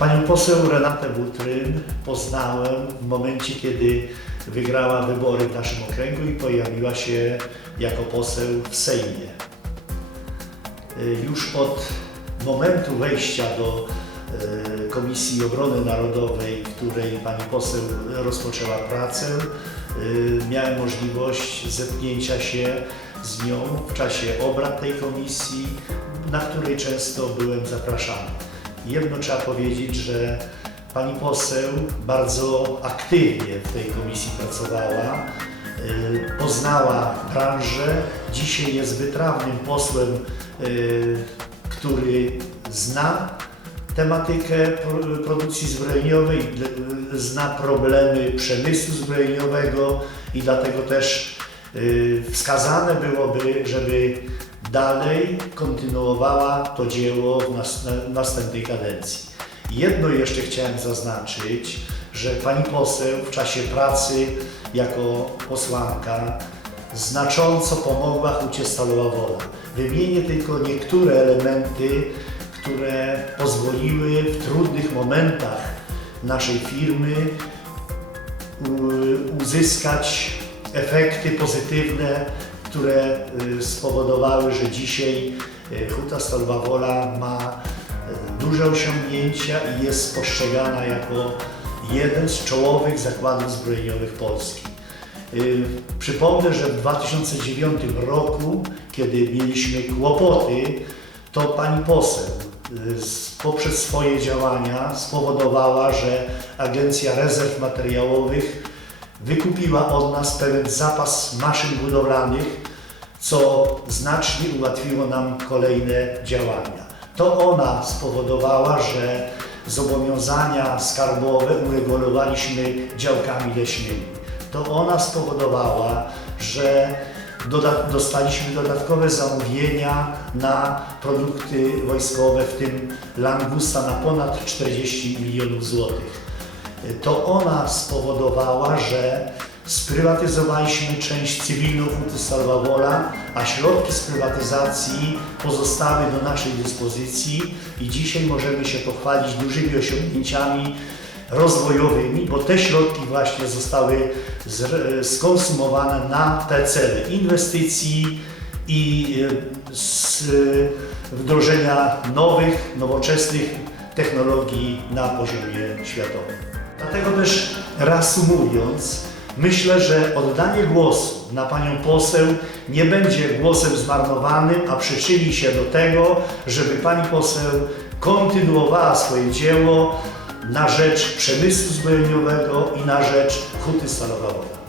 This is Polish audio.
Panią poseł Renatę Butryn poznałem w momencie, kiedy wygrała wybory w naszym okręgu i pojawiła się jako poseł w Sejmie. Y, Już od momentu wejścia do y, Komisji Obrony Narodowej, w której pani poseł rozpoczęła pracę, y, miałem możliwość zetknięcia się z nią w czasie obrad tej komisji, na której często byłem zapraszany. Jedno trzeba powiedzieć, że pani poseł bardzo aktywnie w tej komisji pracowała, y, poznała branżę, dzisiaj jest wytrawnym posłem, y, który zna tematykę pro- produkcji zbrojeniowej, y, zna problemy przemysłu zbrojeniowego i dlatego też wskazane byłoby, żeby dalej kontynuowała to dzieło w nas, na, następnej kadencji. Jedno jeszcze chciałem zaznaczyć, że pani poseł w czasie pracy jako posłanka znacząco pomogła Hucie Stalowa Wola. Wymienię tylko niektóre elementy, które pozwoliły w trudnych momentach naszej firmy uzyskać efekty pozytywne, które y, spowodowały, że dzisiaj y, Huta Stalowa Wola ma y, duże osiągnięcia i jest postrzegana jako jeden z czołowych zakładów zbrojeniowych Polski. Przypomnę, że w 2009 roku, kiedy mieliśmy kłopoty, to pani poseł poprzez swoje działania spowodowała, że Agencja Rezerw Materiałowych wykupiła od nas pewien zapas maszyn budowlanych, co znacznie ułatwiło nam kolejne działania. To ona spowodowała, że zobowiązania skarbowe uregulowaliśmy działkami leśnymi. To ona spowodowała, że doda- dostaliśmy dodatkowe zamówienia na produkty wojskowe, w tym langusta na ponad 40 milionów złotych. To ona spowodowała, że sprywatyzowaliśmy część cywilną Huty Stalowa Wola, a środki z prywatyzacji pozostały do naszej dyspozycji i dzisiaj możemy się pochwalić dużymi osiągnięciami rozwojowymi, bo te środki właśnie zostały skonsumowane na te cele inwestycji i e, e, wdrożenia nowych, nowoczesnych technologii na poziomie światowym. Dlatego też reasumując, myślę, że oddanie głosu na panią poseł nie będzie głosem zmarnowanym, a przyczyni się do tego, żeby pani poseł kontynuowała swoje dzieło na rzecz przemysłu zbrojeniowego i na rzecz Huty Stalowa.